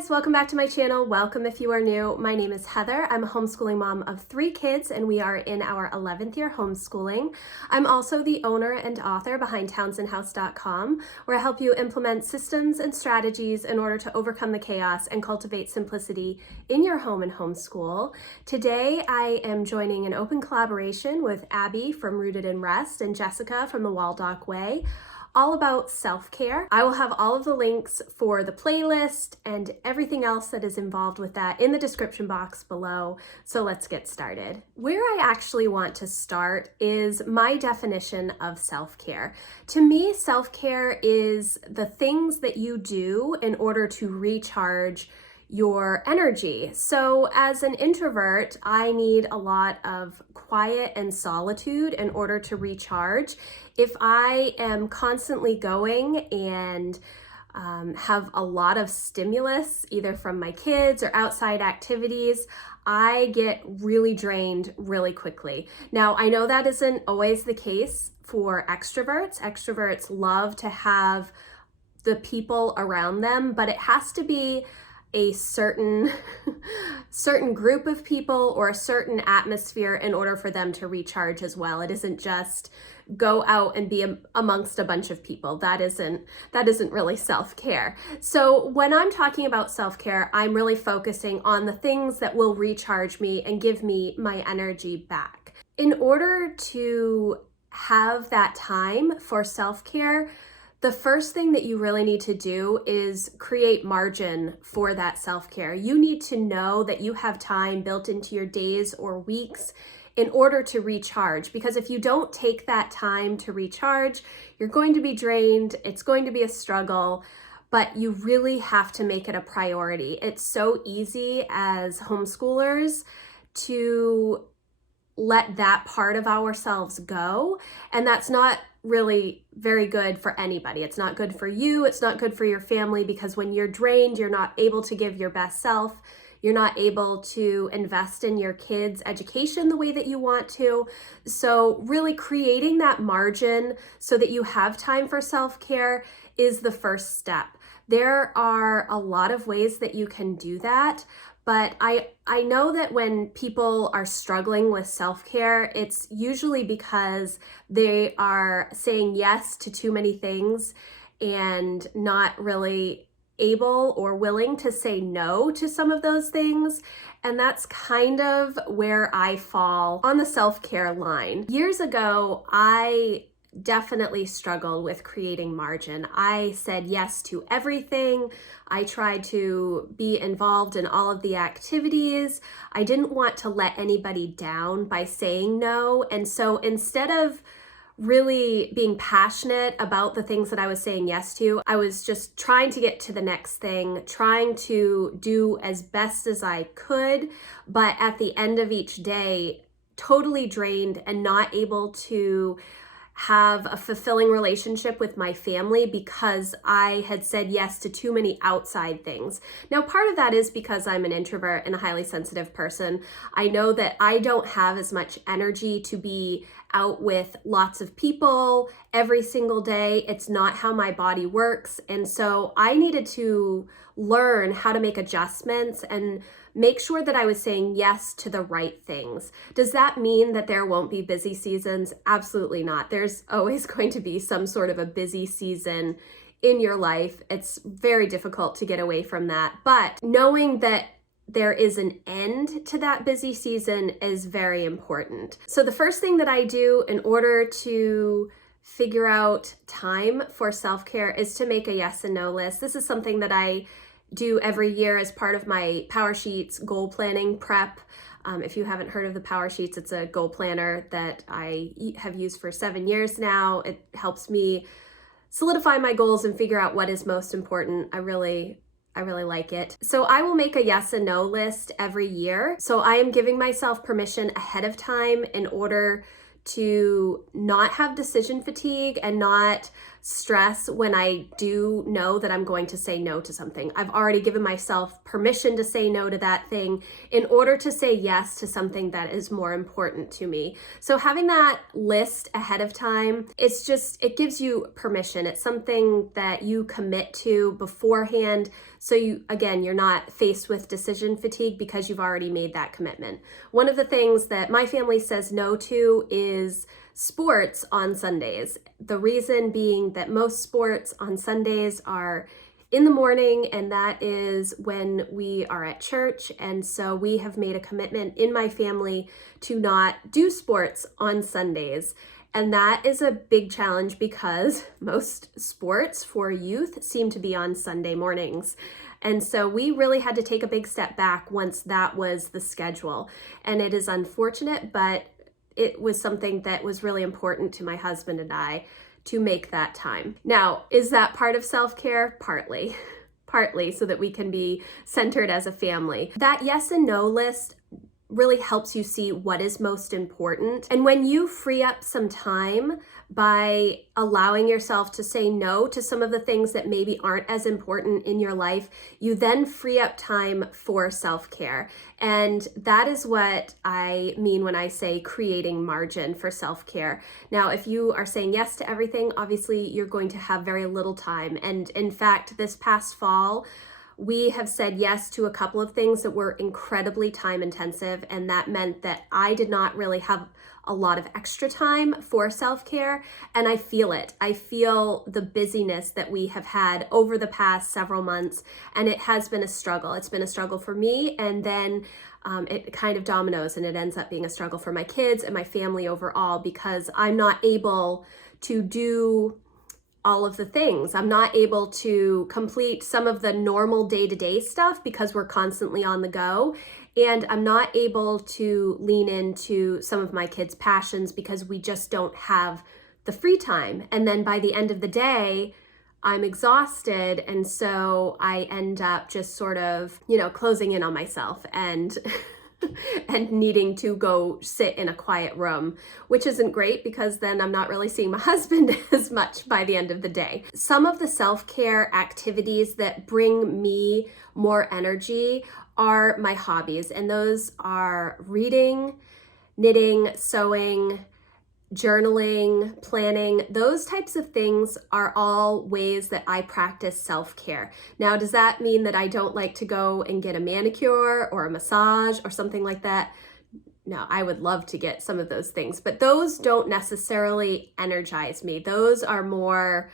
guys, welcome back to my channel. Welcome if you are new. My name is Heather. I'm a homeschooling mom of 3 kids and we are in our 11th year homeschooling. I'm also the owner and author behind townsendhouse.com, where I help you implement systems and strategies in order to overcome the chaos and cultivate simplicity in your home and homeschool. Today I am joining an open collaboration with Abbie from Rooted in Rest and Jessica from the Waldock Way, all about self-care. I will have all of the links for the playlist and everything else that is involved with that in the description box below. So let's get started. Where I actually want to start is my definition of self-care. To me, self-care is the things that you do in order to recharge your energy. So as an introvert, I need a lot of quiet and solitude in order to recharge. If I am constantly going and have a lot of stimulus, either from my kids or outside activities, I get really drained really quickly. Now, I know that isn't always the case for extroverts. Extroverts love to have the people around them, but it has to be a certain group of people or a certain atmosphere in order for them to recharge as well. It isn't just go out and be amongst a bunch of people. That isn't really self-care. So when I'm talking about self-care, I'm really focusing on the things that will recharge me and give me my energy back. In order to have that time for self-care, the first thing that you really need to do is create margin for that self-care. You need to know that you have time built into your days or weeks in order to recharge, because if you don't take that time to recharge, you're going to be drained. It's going to be a struggle, but you really have to make it a priority. It's so easy as homeschoolers to let that part of ourselves go, and that's not really very good for anybody. It's not good for you, it's not good for your family, because when you're drained, you're not able to give your best self. You're not able to invest in your kids' education the way that you want to. So really creating that margin so that you have time for self-care is the first step. There are a lot of ways that you can do that, but I know that when people are struggling with self-care, it's usually because they are saying yes to too many things and not really able or willing to say no to some of those things. And that's kind of where I fall on the self-care line. Years ago, I definitely struggled with creating margin. I said yes to everything. I tried to be involved in all of the activities. I didn't want to let anybody down by saying no. And so instead of really being passionate about the things that I was saying yes to, I was just trying to get to the next thing, trying to do as best as I could, but at the end of each day, totally drained and not able to have a fulfilling relationship with my family because I had said yes to too many outside things. Now, part of that is because I'm an introvert and a highly sensitive person. I know that I don't have as much energy to be out with lots of people every single day. It's not how my body works. And so I needed to learn how to make adjustments and make sure that I was saying yes to the right things. Does that mean that there won't be busy seasons? Absolutely not. There's always going to be some sort of a busy season in your life. It's very difficult to get away from that. But knowing that there is an end to that busy season is very important. So the first thing that I do in order to figure out time for self-care is to make a yes and no list. This is something that I do every year as part of my Power Sheets goal planning prep. If you haven't heard of the Power Sheets, it's a goal planner that I have used for 7 years now. It helps me solidify my goals and figure out what is most important. I really like it. So I will make a yes and no list every year. So I am giving myself permission ahead of time in order to not have decision fatigue and not stress when I do know that I'm going to say no to something. I've already given myself permission to say no to that thing in order to say yes to something that is more important to me. So having that list ahead of time, it gives you permission. It's something that you commit to beforehand So you're not faced with decision fatigue because you've already made that commitment. One of the things that my family says no to is sports on Sundays. The reason being that most sports on Sundays are in the morning, and that is when we are at church. And so we have made a commitment in my family to not do sports on Sundays. And that is a big challenge because most sports for youth seem to be on Sunday mornings. And so we really had to take a big step back once that was the schedule. And it is unfortunate, but it was something that was really important to my husband and I to make that time. Now, is that part of self-care? Partly so that we can be centered as a family. That yes and no list really helps you see what is most important. And when you free up some time by allowing yourself to say no to some of the things that maybe aren't as important in your life, you then free up time for self-care. And that is what I mean when I say creating margin for self-care. Now, if you are saying yes to everything, obviously you're going to have very little time. And in fact, this past fall, we have said yes to a couple of things that were incredibly time intensive, and that meant that I did not really have a lot of extra time for self-care, and I feel it. I feel the busyness that we have had over the past several months, and it has been a struggle. It's been a struggle for me, and then it kind of dominoes, and it ends up being a struggle for my kids and my family overall because I'm not able to do all of the things. I'm not able to complete some of the normal day-to-day stuff because we're constantly on the go. And I'm not able to lean into some of my kids' passions because we just don't have the free time. And then by the end of the day, I'm exhausted. And so I end up just sort of, closing in on myself and and needing to go sit in a quiet room, which isn't great because then I'm not really seeing my husband as much by the end of the day. Some of the self-care activities that bring me more energy are my hobbies, and those are reading, knitting, sewing, journaling, planning. Those types of things are all ways that I practice self-care. Now, does that mean that I don't like to go and get a manicure or a massage or something like that? No, I would love to get some of those things, but those don't necessarily energize me. Those are more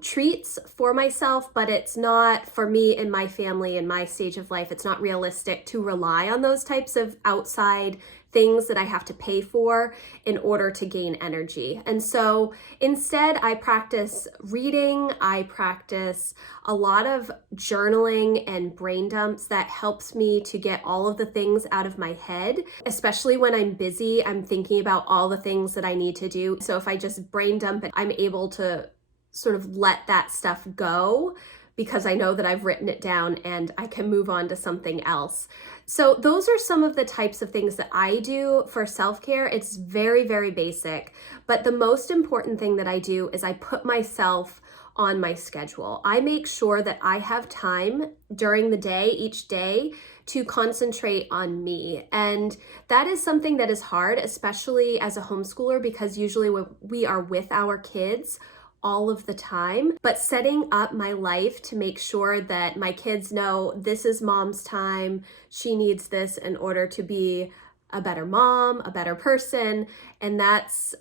treats for myself, but it's not for me and my family and my stage of life. It's not realistic to rely on those types of outside things that I have to pay for in order to gain energy. And so instead, I practice reading, I practice a lot of journaling and brain dumps that helps me to get all of the things out of my head. Especially when I'm busy, I'm thinking about all the things that I need to do. So if I just brain dump it, I'm able to sort of let that stuff go because I know that I've written it down and I can move on to something else. So those are some of the types of things that I do for self-care. It's very, very basic, but the most important thing that I do is I put myself on my schedule. I make sure that I have time during the day, each day, to concentrate on me. And that is something that is hard, especially as a homeschooler, because usually when we are with our kids all of the time, but setting up my life to make sure that my kids know this is mom's time. She needs this in order to be a better mom, a better person. And that's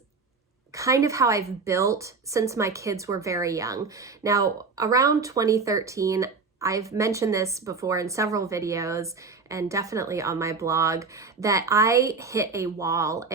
kind of how I've built since my kids were very young. Now, around 2013, I've mentioned this before in several videos and definitely on my blog, that I hit a wall.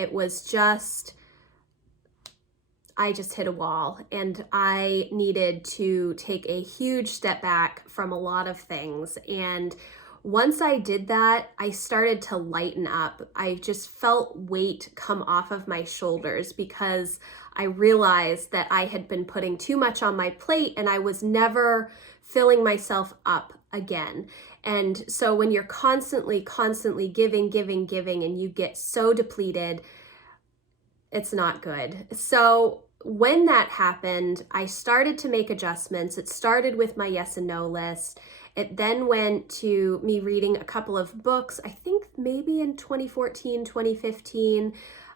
I just hit a wall and I needed to take a huge step back from a lot of things. And once I did that, I started to lighten up. I just felt weight come off of my shoulders because I realized that I had been putting too much on my plate and I was never filling myself up again. And so when you're constantly giving, and you get so depleted, it's not good. So when that happened, I started to make adjustments. It started with my yes and no list. It then went to me reading a couple of books, I think maybe in 2014, 2015.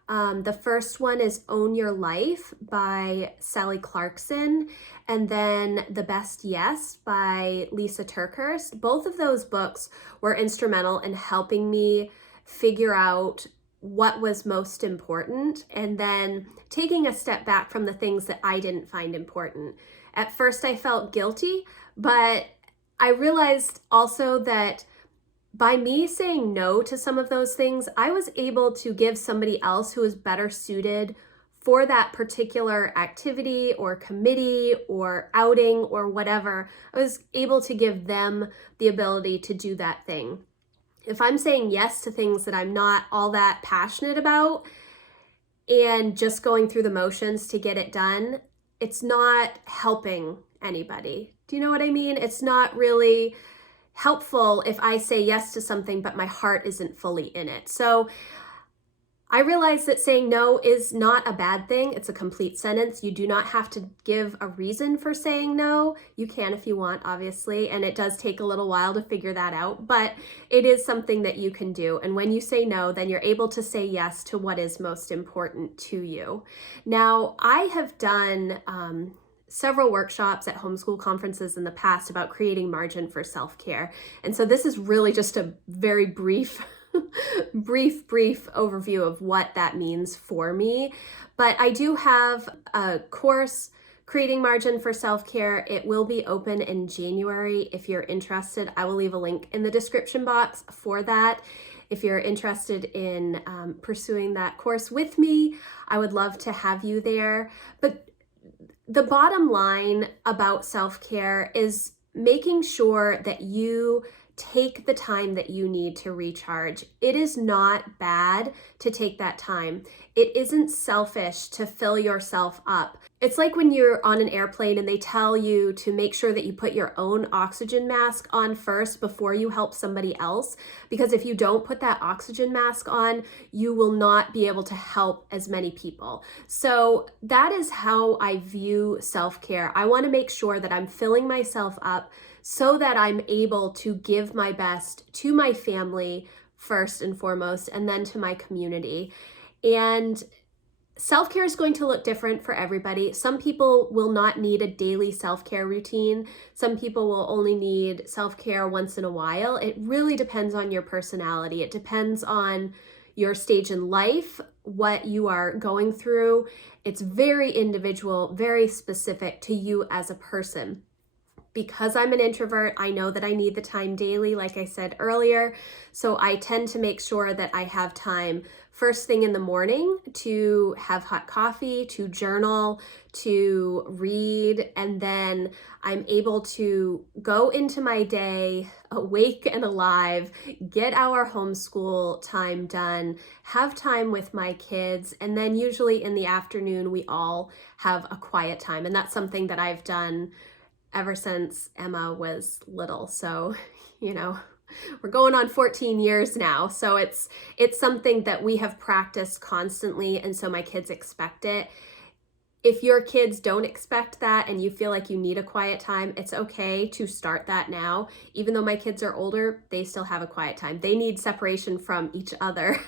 The first one is Own Your Life by Sally Clarkson, and then The Best Yes by Lisa Turkhurst. Both of those books were instrumental in helping me figure out what was most important and then taking a step back from the things that I didn't find important. At first I felt guilty, but I realized also that by me saying no to some of those things, I was able to give somebody else who was better suited for that particular activity or committee or outing or whatever. I was able to give them the ability to do that thing. If I'm saying yes to things that I'm not all that passionate about and just going through the motions to get it done, it's not helping anybody. Do you know what I mean? It's not really helpful if I say yes to something, but my heart isn't fully in it. So I realize that saying no is not a bad thing. It's a complete sentence. You do not have to give a reason for saying no. You can if you want, obviously, and it does take a little while to figure that out, but it is something that you can do. And when you say no, then you're able to say yes to what is most important to you. Now, I have done several workshops at homeschool conferences in the past about creating margin for self-care. And so this is really just a very brief overview of what that means for me. But I do have a course, Creating Margin for Self-Care. It will be open in January. If you're interested, I will leave a link in the description box for that. If you're interested in pursuing that course with me, I would love to have you there. But the bottom line about self-care is making sure that you take the time that you need to recharge. It is not bad to take that time. It isn't selfish to fill yourself up. It's like when you're on an airplane and they tell you to make sure that you put your own oxygen mask on first before you help somebody else, because if you don't put that oxygen mask on, you will not be able to help as many people. So that is how I view self-care. I want to make sure that I'm filling myself up so that I'm able to give my best to my family first and foremost, and then to my community. And self-care is going to look different for everybody. Some people will not need a daily self-care routine. Some people will only need self-care once in a while. It really depends on your personality. It depends on your stage in life, what you are going through. It's very individual, very specific to you as a person. Because I'm an introvert, I know that I need the time daily, like I said earlier. So I tend to make sure that I have time first thing in the morning to have hot coffee, to journal, to read, and then I'm able to go into my day awake and alive, get our homeschool time done, have time with my kids, and then usually in the afternoon we all have a quiet time. And that's something that I've done ever since Emma was little. So, you know, we're going on 14 years now. So it's something that we have practiced constantly. And so my kids expect it. If your kids don't expect that and you feel like you need a quiet time, it's okay to start that now. Even though my kids are older, they still have a quiet time. They need separation from each other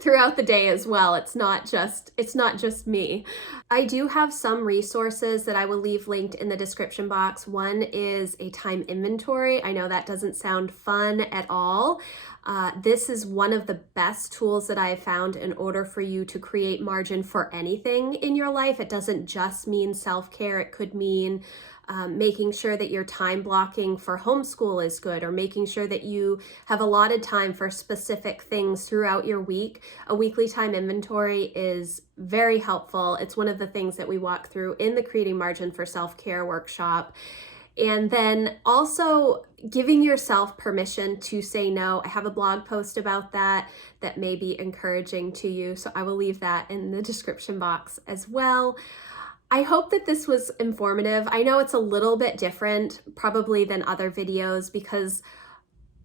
throughout the day as well. It's not just me. I do have some resources that I will leave linked in the description box. One is a time inventory. I know that doesn't sound fun at all. This is one of the best tools that I have found in order for you to create margin for anything in your life. It doesn't just mean self-care. It could mean making sure that your time blocking for homeschool is good, or making sure that you have allotted time for specific things throughout your week. A weekly time inventory is very helpful. It's one of the things that we walk through in the Creating Margin for Self-Care workshop. And then also giving yourself permission to say no. I have a blog post about that may be encouraging to you. So I will leave that in the description box as well. I hope that this was informative. I know it's a little bit different probably than other videos because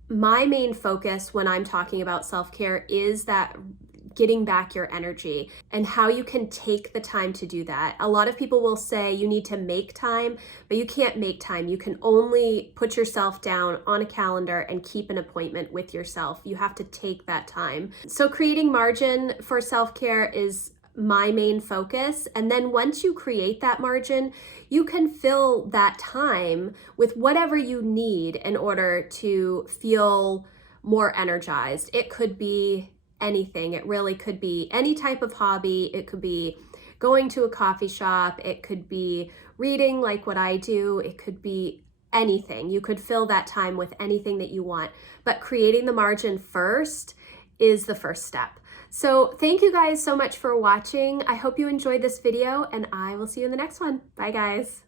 my main focus when I'm talking about self-care is that getting back your energy and how you can take the time to do that. A lot of people will say you need to make time, but you can't make time. You can only put yourself down on a calendar and keep an appointment with yourself. You have to take that time. So creating margin for self-care is my main focus. And then once you create that margin, you can fill that time with whatever you need in order to feel more energized. It could be anything. It really could be any type of hobby. It could be going to a coffee shop. It could be reading like what I do. It could be anything. You could fill that time with anything that you want. But creating the margin first is the first step. So thank you guys so much for watching. I hope you enjoyed this video, and I will see you in the next one. Bye guys.